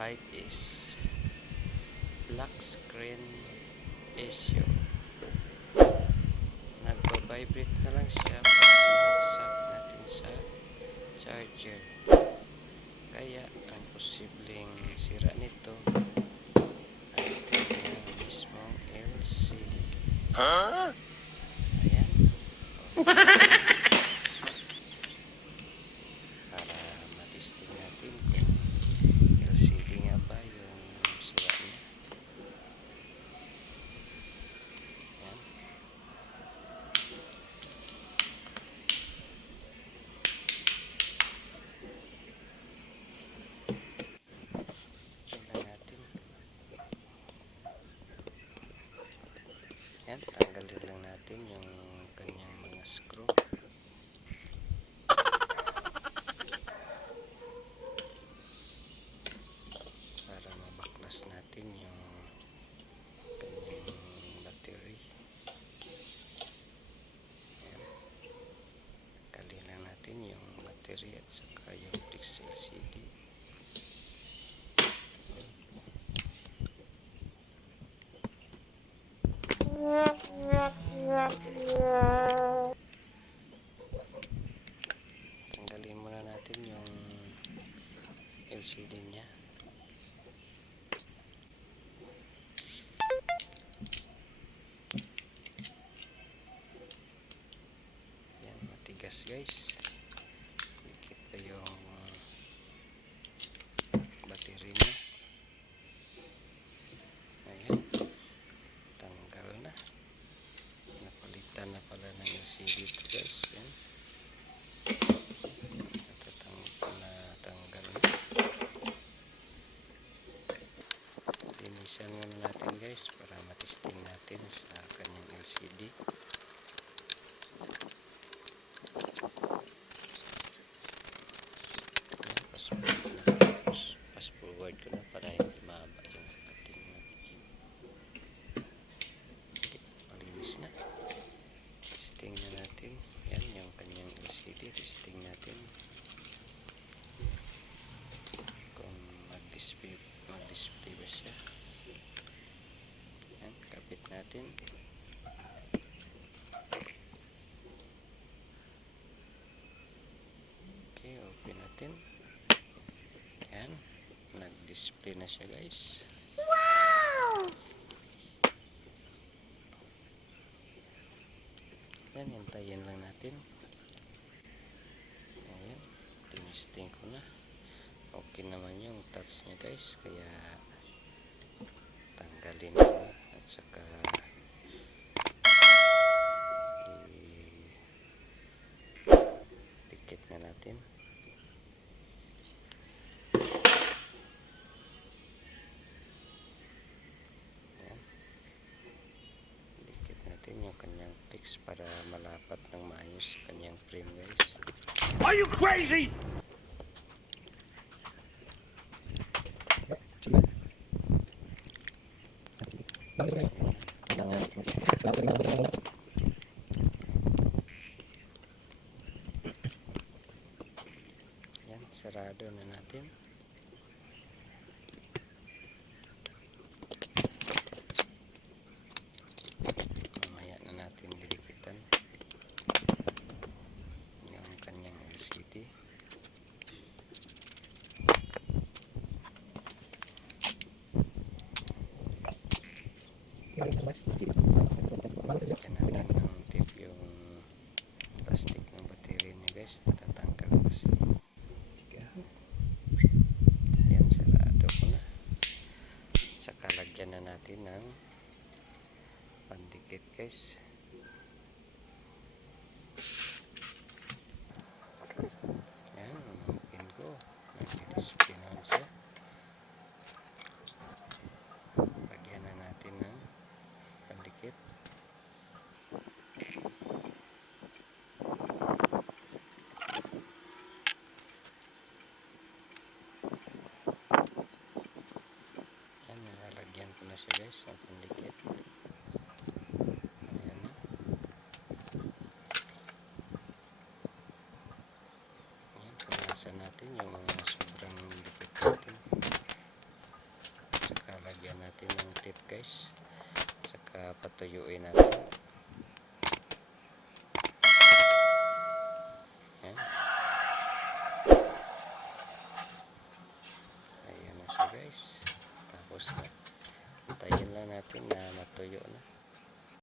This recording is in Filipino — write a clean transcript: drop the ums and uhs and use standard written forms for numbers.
5 is black screen issue. Nagpa-vibrate na lang siya pag sinaksak natin sa charger. Kaya ang posibleng sira nito ay kanyang mismong LCD. Ayan. Para matesting natin kung LCD nga ba yung sira niya. Ayan. Tingnan natin. Ayan, tanggalin lang natin yung kanyang mga screw. Para mabaklas natin yung kanyang battery. Ayan. Tanggalin lang natin yung battery at saka yung flex LCD. Tanggalin muna natin yung LCD nya. Ayan, matigas guys. Dikit pa yung battery nya. Ayan, tanggal na. Napalitan na pala ng LCD ito guys. Ayan. Natanggal na. Linisan muna natin guys para matesting natin sa kanyang LCD. Fast forward ko na para hindi mahaba yung ating video. Okay, malinis na. Testing na natin. Yan yung kanyang LCD. Testing natin kung mag-display ba siya. Yan, kapit natin. Okay, open natin. Yan, nag-display na siya guys. Wow! Yan, hintayin lang natin. Ayan, tinisting ko na. Okay naman yung touch nya guys, kaya tanggalin ko na at saka dikit na natin. Ayan, dikit natin yung kanyang fix para malapat ng maayos sa kanyang frame guys. Are you crazy? Yan, sarado na natin. Mamaya na natin didikitan yung kanyang LCD. Yan natin ng tip yung plastic ng battery niya guys, natatanggal kasi. Yan, sarado ko na. Saka lagyan na natin ng pandikit guys. Yan, open ko. Nag-display naman siya. Lagyan na natin ng pandikit. Yan, nalalagyan ko na siya guys ng pandikit. Ayan na. Ayan, punasan natin yung mga sobrang dikit natin. guys. Saka patuyuin natin. Ayan. Ayan na siya guys. Tapos na. Antayin lang natin na matuyo na.